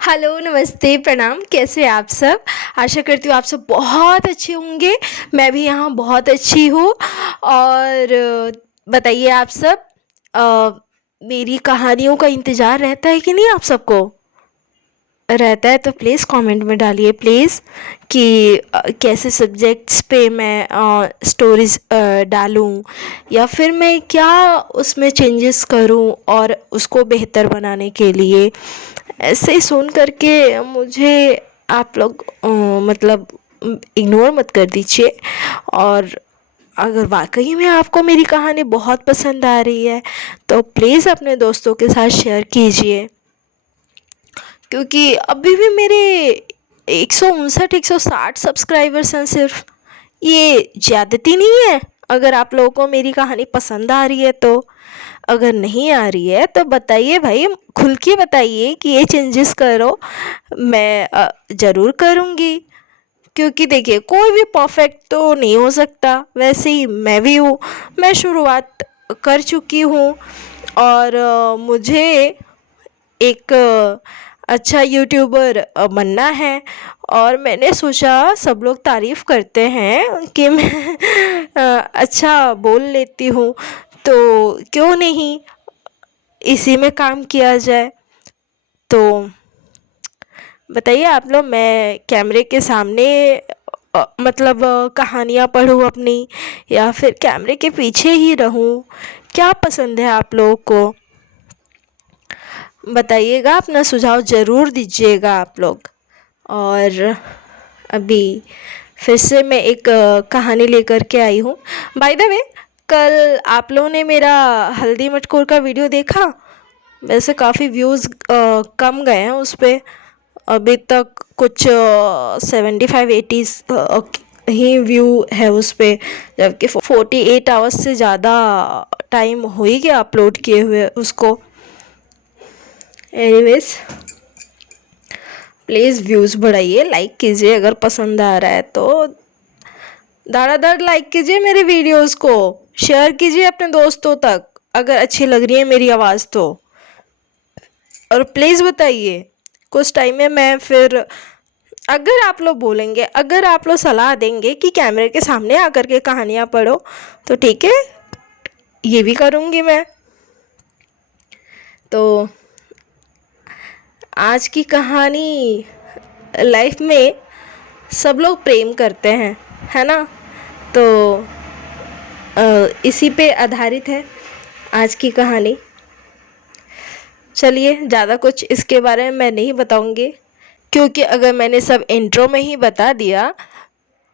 Hello, नमस्ते, प्रणाम। कैसे हैं आप सब? आशा करती हूँ आप सब बहुत अच्छे होंगे। मैं भी यहाँ बहुत अच्छी हूँ। और बताइए आप सब, अ, मेरी कहानियों का इंतज़ार रहता है कि नहीं आप सबको? रहता है तो प्लीज़ कमेंट में डालिए प्लीज़ कि कैसे सब्जेक्ट्स पे मैं स्टोरीज़ डालूँ, या फिर मैं क्या उसमें चेंजेस करूँ और उसको बेहतर बनाने के लिए। ऐसे ही सुन करके मुझे आप लोग मतलब इग्नोर मत कर दीजिए। और अगर वाकई में आपको मेरी कहानी बहुत पसंद आ रही है तो प्लीज़ अपने दोस्तों के साथ शेयर कीजिए, क्योंकि अभी भी मेरे 159-160 सब्सक्राइबर्स हैं सिर्फ। ये ज़्यादती नहीं है? अगर आप लोगों को मेरी कहानी पसंद आ रही है तो। अगर नहीं आ रही है तो बताइए भाई, खुल के बताइए कि ये चेंजेस करो। मैं ज़रूर करूँगी, क्योंकि देखिए कोई भी परफेक्ट तो नहीं हो सकता। वैसे ही मैं भी हूँ, मैं शुरुआत कर चुकी हूँ। और मुझे एक अच्छा यूट्यूबर बनना है। और मैंने सोचा सब लोग तारीफ़ करते हैं कि मैं अच्छा बोल लेती हूँ, तो क्यों नहीं इसी में काम किया जाए। तो बताइए आप लोग, मैं कैमरे के सामने मतलब कहानियाँ पढूँ अपनी, या फिर कैमरे के पीछे ही रहूँ? क्या पसंद है आप लोगों को? बताइएगा, अपना सुझाव ज़रूर दीजिएगा आप लोग। और अभी फिर से मैं एक कहानी लेकर के आई हूँ। बाय द वे, कल आप लोगों ने मेरा हल्दी मटकोर का वीडियो देखा? वैसे काफ़ी व्यूज़ कम गए हैं उस पे। अभी तक कुछ 75-80 ही व्यू है उस पे, जबकि 48 आवर्स से ज़्यादा टाइम हो ही गया अपलोड किए हुए उसको। एनीवेज, प्लीज़ व्यूज़ बढ़ाइए, लाइक कीजिए अगर पसंद आ रहा है तो। धड़ाधड़ लाइक कीजिए मेरे वीडियोस को, शेयर कीजिए अपने दोस्तों तक अगर अच्छी लग रही है मेरी आवाज़ तो। और प्लीज़ बताइए, कुछ टाइम में मैं फिर, अगर आप लोग बोलेंगे, अगर आप लोग सलाह देंगे कि कैमरे के सामने आकर के कहानियाँ पढ़ो, तो ठीक है, ये भी करूँगी मैं। तो आज की कहानी, लाइफ में सब लोग प्रेम करते हैं, है ना? तो इसी पे आधारित है आज की कहानी। चलिए, ज़्यादा कुछ इसके बारे में मैं नहीं बताऊंगी, क्योंकि अगर मैंने सब इंट्रो में ही बता दिया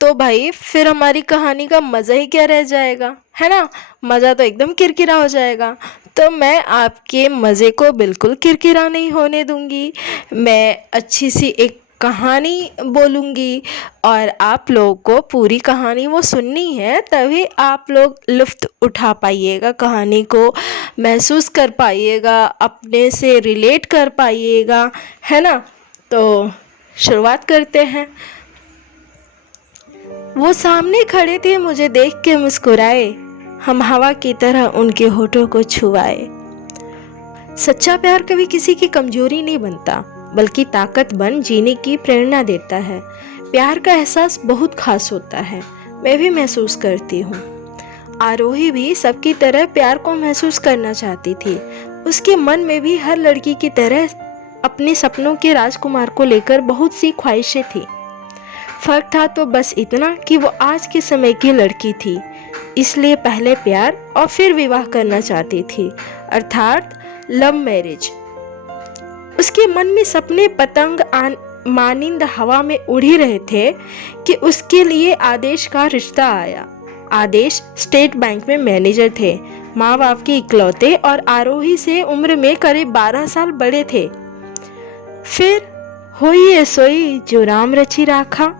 तो भाई फिर हमारी कहानी का मज़ा ही क्या रह जाएगा, है ना? मज़ा तो एकदम किरकिरा हो जाएगा। तो मैं आपके मज़े को बिल्कुल किरकिरा नहीं होने दूंगी। मैं अच्छी सी एक कहानी बोलूँगी, और आप लोगों को पूरी कहानी वो सुननी है, तभी आप लोग लुत्फ़ उठा पाइएगा, कहानी को महसूस कर पाइएगा, अपने से रिलेट कर पाइएगा, है ना? तो शुरुआत करते हैं। वो सामने खड़े थे, मुझे देख के मुस्कुराए, हम हवा की तरह उनके होठों को छुआए। सच्चा प्यार कभी किसी की कमजोरी नहीं बनता, बल्कि ताकत बन जीने की प्रेरणा देता है। प्यार का एहसास बहुत खास होता है, मैं भी महसूस करती हूँ। आरोही भी सबकी तरह प्यार को महसूस करना चाहती थी। उसके मन में भी हर लड़की की तरह अपने सपनों के राजकुमार को लेकर बहुत सी ख्वाहिशें थी। फर्क था तो बस इतना कि वो आज के समय की लड़की थी, इसलिए पहले प्यार और फिर विवाह करना चाहती थी, अर्थात लव मैरिज। उसके मन में सपने पतंग मानिंद हवा में उड़ ही रहे थे कि उसके लिए आदेश का रिश्ता आया। आदेश स्टेट बैंक में मैनेजर थे, माँ बाप के इकलौते, और आरोही से उम्र में करीब 12 साल बड़े थे। फिर हुई ये सोई जो राम रची राखा,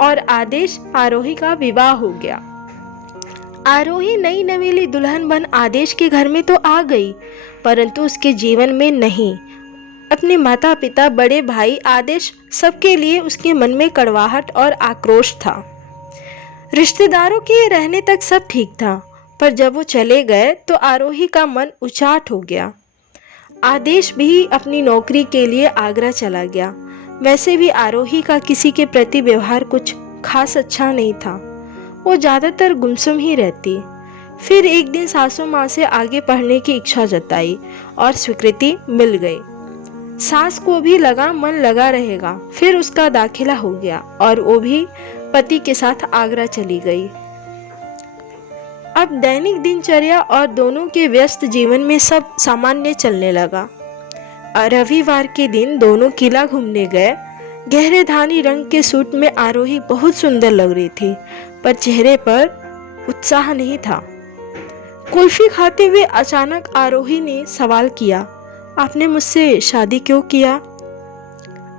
और आदेश आरोही का विवाह हो गया। आरोही नई नवेली दुल्हन बन आदेश के घर में तो आ गई, परंतु उसके जीवन में नहीं। अपने माता पिता, बड़े भाई, आदेश, सबके लिए उसके मन में कड़वाहट और आक्रोश था। रिश्तेदारों के रहने तक सब ठीक था, पर जब वो चले गए तो आरोही का मन उचाट हो गया। आदेश भी अपनी नौकरी के लिए आगरा चला गया। वैसे भी आरोही का किसी के प्रति व्यवहार कुछ खास अच्छा नहीं था। वो ज़्यादातर गुमसुम ही रहती। फिर एक दिन सासू माँ से आगे पढ़ने की इच्छा जताई और स्वीकृति मिल गई। सास को भी लगा मन लगा रहेगा। फिर उसका दाखिला हो गया और वो भी पति के साथ आगरा चली गई। अब दैनिक दिनचर्या और दोनों के व्यस्त जीवन में सब सामान्य चलने लगा। रविवार के दिन दोनों किला घूमने गए। गहरे धानी रंग के सूट में आरोही बहुत सुंदर लग रही थी, पर चेहरे पर उत्साह नहीं था। कुल्फी खाते हुए अचानक आरोही ने सवाल किया, आपने मुझसे शादी क्यों किया?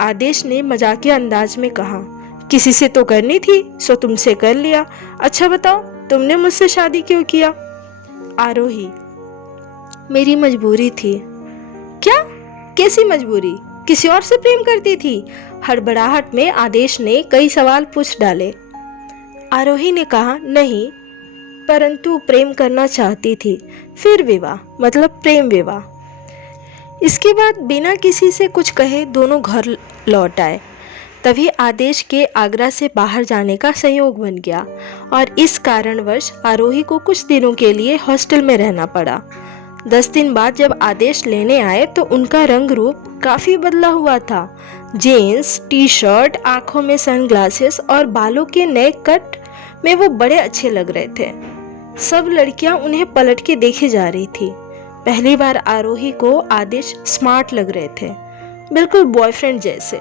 आदेश ने मजाकिया अंदाज में कहा, किसी से तो करनी थी, सो तुमसे कर लिया। अच्छा बताओ, तुमने मुझसे शादी क्यों किया? आरोही, मेरी मजबूरी थी। क्या? कैसी मजबूरी? किसी और से प्रेम करती थी? हड़बड़ाहट में आदेश ने कई सवाल पूछ डाले। आरोही ने कहा, नहीं, परंतु प्रेम करना चाहती थी। फिर विवाह, मतलब प्रेम विवाह। इसके बाद बिना किसी से कुछ कहे दोनों घर लौट आए। तभी आदेश के आगरा से बाहर जाने का संयोग बन गया और इस कारणवश आरोही को कुछ दिनों के लिए हॉस्टल में रहना पड़ा। 10 दिन बाद जब आदेश लेने आए तो उनका रंग रूप काफ़ी बदला हुआ था। जीन्स, टी शर्ट, आँखों में सनग्लासेस और बालों के नए कट में वो बड़े अच्छे लग रहे थे। सब लड़कियां उन्हें पलट के देखे जा रही थी। पहली बार आरोही को आदेश स्मार्ट लग रहे थे, बिल्कुल बॉयफ्रेंड जैसे।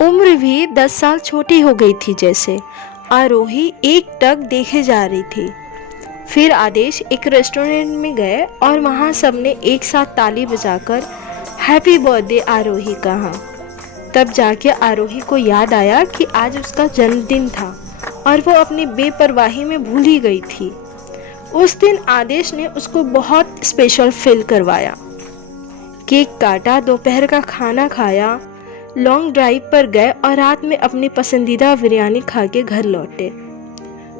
उम्र भी 10 साल छोटी हो गई थी जैसे। आरोही एकटक देखे जा रही थी। फिर आदेश एक रेस्टोरेंट में गए और वहाँ सबने एक साथ ताली बजाकर हैप्पी बर्थडे आरोही कहा। तब जाके आरोही को याद आया कि आज उसका जन्मदिन था और वो अपनी बेपरवाही में भूल ही गई थी। उस दिन आदेश ने उसको बहुत स्पेशल फील करवाया। केक काटा, दोपहर का खाना खाया, लॉन्ग ड्राइव पर गए और रात में अपनी पसंदीदा बिरयानी खा के घर लौटे।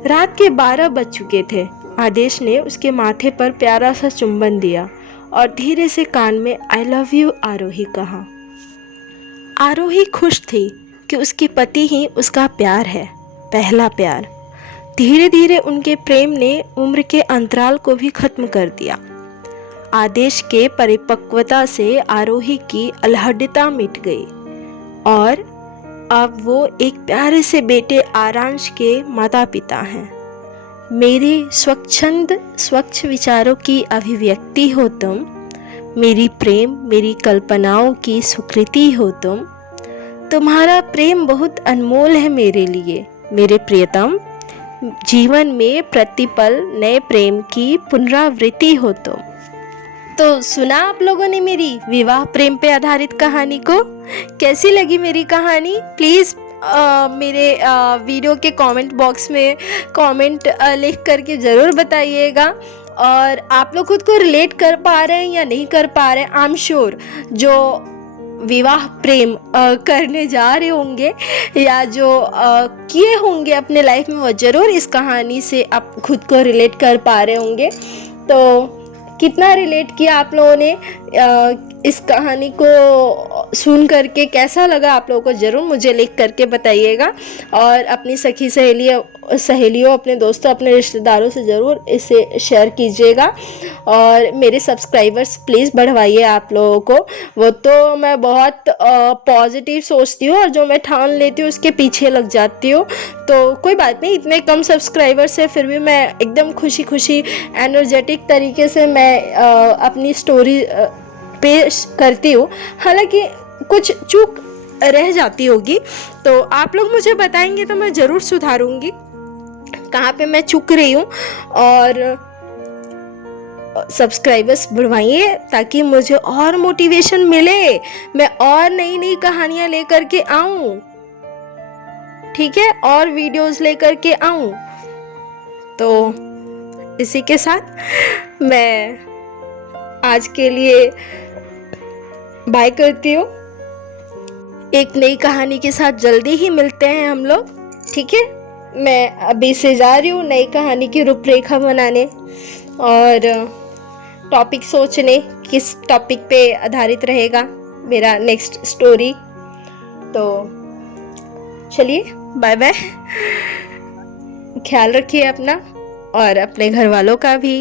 रात के 12 बज चुके थे। आदेश ने उसके माथे पर प्यारा सा चुंबन दिया और धीरे से कान में आई लव यू आरोही कहा। आरोही खुश थी कि उसके पति ही उसका प्यार है, पहला प्यार। धीरे धीरे उनके प्रेम ने उम्र के अंतराल को भी खत्म कर दिया। आदेश के परिपक्वता से आरोही की अल्हड़ता मिट गई और अब वो एक प्यारे से बेटे आरांश के माता पिता हैं। मेरे स्वच्छंद स्वच्छ विचारों की अभिव्यक्ति हो तुम, मेरी प्रेम मेरी कल्पनाओं की स्वीकृति हो तुम। तुम्हारा प्रेम बहुत अनमोल है मेरे लिए मेरे प्रियतम। जीवन में प्रतिपल नए प्रेम की पुनरावृत्ति हो तुम। तो सुना आप लोगों ने मेरी विवाह प्रेम पे आधारित कहानी को? कैसी लगी मेरी कहानी? प्लीज़ मेरे वीडियो के कमेंट बॉक्स में कमेंट लिख करके ज़रूर बताइएगा। और आप लोग खुद को रिलेट कर पा रहे हैं या नहीं कर पा रहे हैं। आई एम श्योर जो विवाह प्रेम करने जा रहे होंगे या जो किए होंगे अपने लाइफ में, वो ज़रूर इस कहानी से आप खुद को रिलेट कर पा रहे होंगे। तो कितना रिलेट किया आप लोगों ने इस कहानी को सुन करके? कैसा लगा आप लोगों को ज़रूर मुझे लिख करके बताइएगा। और अपनी सखी सहेलियों अपने दोस्तों अपने रिश्तेदारों से ज़रूर इसे शेयर कीजिएगा। और मेरे सब्सक्राइबर्स प्लीज़ बढ़वाइए आप लोगों को। वो तो मैं बहुत पॉजिटिव सोचती हूँ और जो मैं ठान लेती हूँ उसके पीछे लग जाती हूँ। तो कोई बात नहीं, इतने कम सब्सक्राइबर्स है फिर भी मैं एकदम खुशी एनर्जेटिक तरीके से मैं अपनी स्टोरी पेश करती हूँ। हालांकि कुछ चूक रह जाती होगी तो आप लोग मुझे बताएंगे तो मैं ज़रूर सुधारूंगी कहाँ पे मैं चूक रही हूँ। और सब्सक्राइबर्स बढ़वाइए ताकि मुझे और मोटिवेशन मिले, मैं और नई कहानियाँ लेकर के आऊँ, ठीक है, और वीडियोस लेकर के आऊँ। तो इसी के साथ मैं आज के लिए बाय करती हूँ। एक नई कहानी के साथ जल्दी ही मिलते हैं हम लोग, ठीक है। मैं अभी से जा रही हूँ नई कहानी की रूपरेखा बनाने और टॉपिक सोच लें किस टॉपिक पे आधारित रहेगा मेरा नेक्स्ट स्टोरी। तो चलिए बाय बाय, ख्याल रखिए अपना और अपने घर वालों का भी।